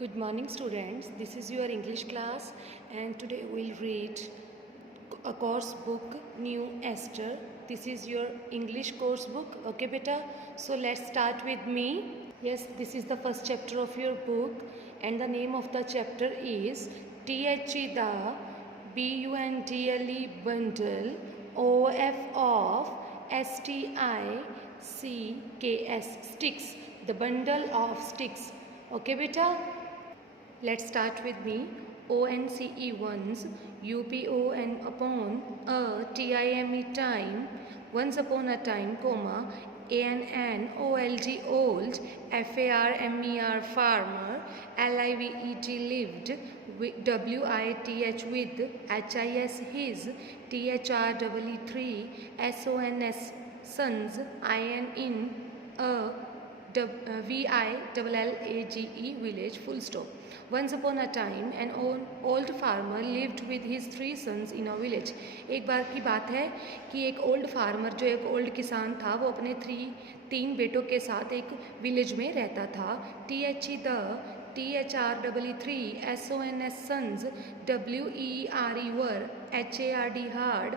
Good morning students, this is your English class and today we'll read a course book New Esther. This is your English course book, okay beta? So let's start with me. Yes, this is the first chapter of your book and the name of the chapter is THE the BUNDLE bundle OF of STICKS sticks, the bundle of sticks, okay beta? Let's start with me. ONCE ones, UPON upon a TIME time, once upon a time, comma, ANN OLD old, FARMER farmer, LIVET lived, WITH with, HIS his, THREE3, SONS sons, IN in, a VILLAGE village, full stop. Once upon a time an old farmer lived with his 3 sons in a village. एक बार की बात है कि एक old farmer जो एक old किसान था वो अपने 3 बेटों के साथ एक विलेज में रहता था. THE the THREE SONS sons, WERE were, HARD hard,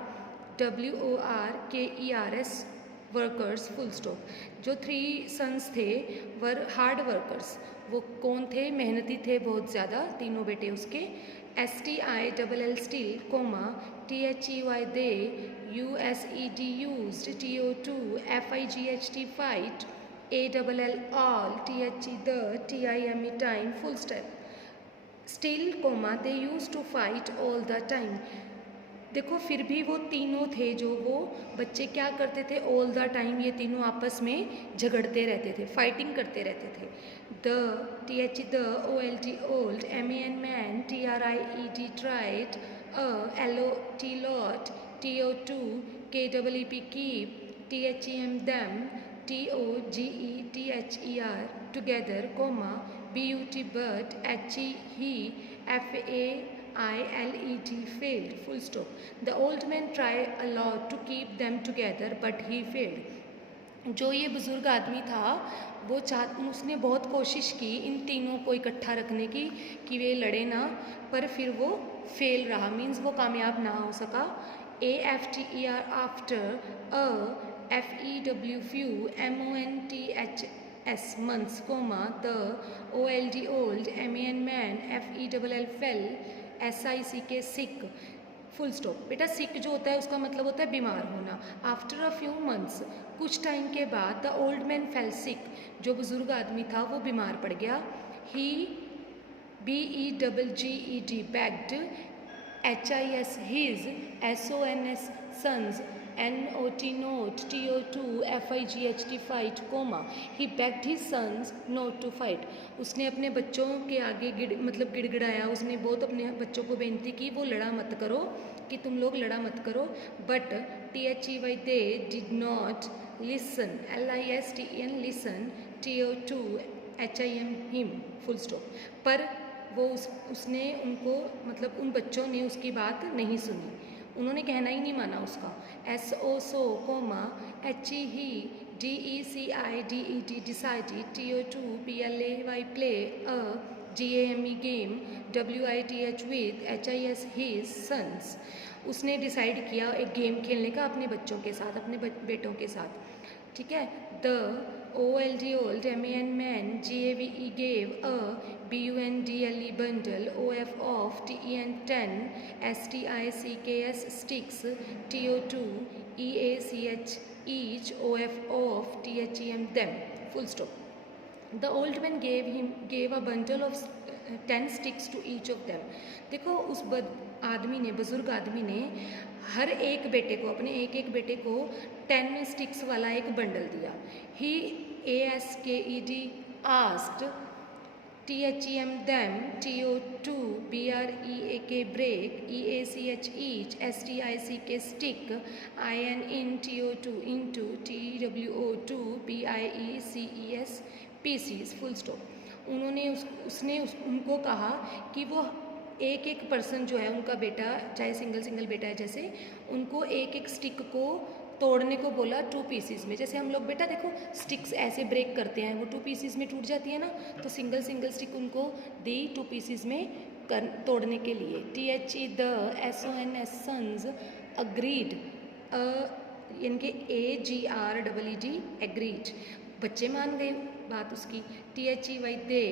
WORKERS workers, full stop. जो 3 सन्स थे वर हार्ड वर्कर्स. वो कौन थे? मेहनती थे बहुत ज़्यादा, तीनों बेटे उसके. STILL still, comma, THEY they, USED used, TO2 FIGHT fight, ALL all, THE the, TIME time, full stop. Still, comma, they use to fight all the time. देखो फिर भी वो तीनों थे जो वो बच्चे क्या करते थे, ऑल द टाइम ये तीनों आपस में झगड़ते रहते थे, फाइटिंग करते रहते थे. The THE the, OLD old, MAN man, TRIED tried, LOT lot, TO2 KEEP keep, THEM them, TOGETHER together, comma, BUT but, HE he, FAILED failed, full stop. The old man tried a lot to keep them together but he failed. जो ये बुज़ुर्ग आदमी था वो उसने बहुत कोशिश की इन तीनों को इकट्ठा रखने की कि वे लड़े ना, पर फिर वो फेल रहा, मीन्स वो कामयाब ना हो सका. AFTER after, FEW few, MONTHS months, comma, the OLD old, MAN man, FELL fell, SICK sick, full stop. बेटा सिक जो होता है उसका मतलब होता है बीमार होना. आफ्टर अ फ्यू मंथ्स, कुछ टाइम के बाद, द ओल्ड मैन फेल सिक, जो बुजुर्ग आदमी था वो बीमार पड़ गया. ही BEGGED begged, HIS his, SONS sons, NOT note, TO2 FIGHT fight, comma, he begged his sons not to fight. उसने अपने बच्चों के आगे गिड़गिड़ाया, उसने बहुत अपने बच्चों को बेनती की वो लड़ा मत करो, कि तुम लोग लड़ा मत करो. But THEY they did not listen, LISTEN listen, TO2 HIM him, full stop. पर वो उसने उनको उन बच्चों ने उसकी बात नहीं सुनी, उन्होंने कहना ही नहीं माना उसका. SO so, comma, HE he, DECIDED decided, TO2 PLAY play, a GAME game, WITH with, HIS his sons. उसने डिसाइड किया एक गेम खेलने का अपने बच्चों के साथ, अपने बेटों के साथ, ठीक है. The OLD old, MAN man, GAVE gave, a BUNDLE bundle, OF of, TEN 10, STICKS sticks, TO2 EACH each, OF of, THEM them, full stop. The old man gave a bundle of 10 sticks to each of them. देखो उस आदमी ने, बुजुर्ग आदमी ने हर एक बेटे को, अपने एक बेटे को 10 स्टिक्स वाला एक बंडल दिया. ही ASKED asked, THEM them, TO2 BREAK break, EACH each, STICK stick, IN in, TO2 into, TWO2 PIECES pieces, full stop. उसने उनको कहा कि वो एक पर्सन जो है उनका बेटा, चाहे सिंगल बेटा है जैसे, उनको एक स्टिक को तोड़ने को बोला 2 पीसीज में। जैसे हम लोग बेटा देखो स्टिक्स ऐसे ब्रेक करते हैं, वो 2 पीसीज में टूट जाती है ना, तो सिंगल सिंगल स्टिक उनको दी 2 पीसीज में तोड़ने के लिए। THE the SONS sons agreed, यानी कि AGREED एग्रीड, बच्चे मान गए बात उसकी। THEY they,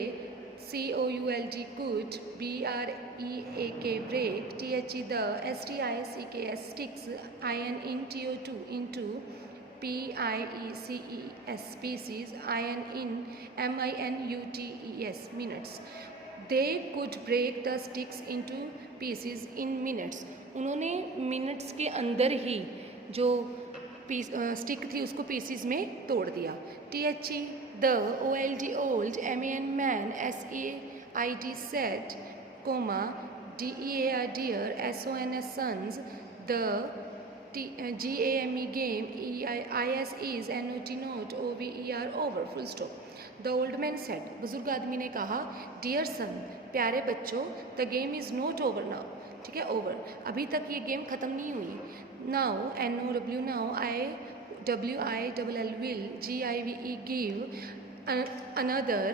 COULD could, BREAK break, THE the, STICKS sticks, IN TO2 into, PIECES species, IN MINUTES minutes. They could break the sticks into pieces in minutes. उन्होंने minutes के अंदर ही जो स्टिक थी उसको पीसीज में तोड़ दिया। THE the, OLD old, MAN man, SAID said, DEAR dear, SONS sons, the GAME game, IS is, NOT not, OVER over, full stop. The old man said, बुजुर्ग आदमी ने कहा, डियर सन, प्यारे बच्चों, the game is not over now, ठीक है, over, अभी तक ये गेम ख़त्म नहीं हुई। Now, NOW now, IWILL will, GIVE give, another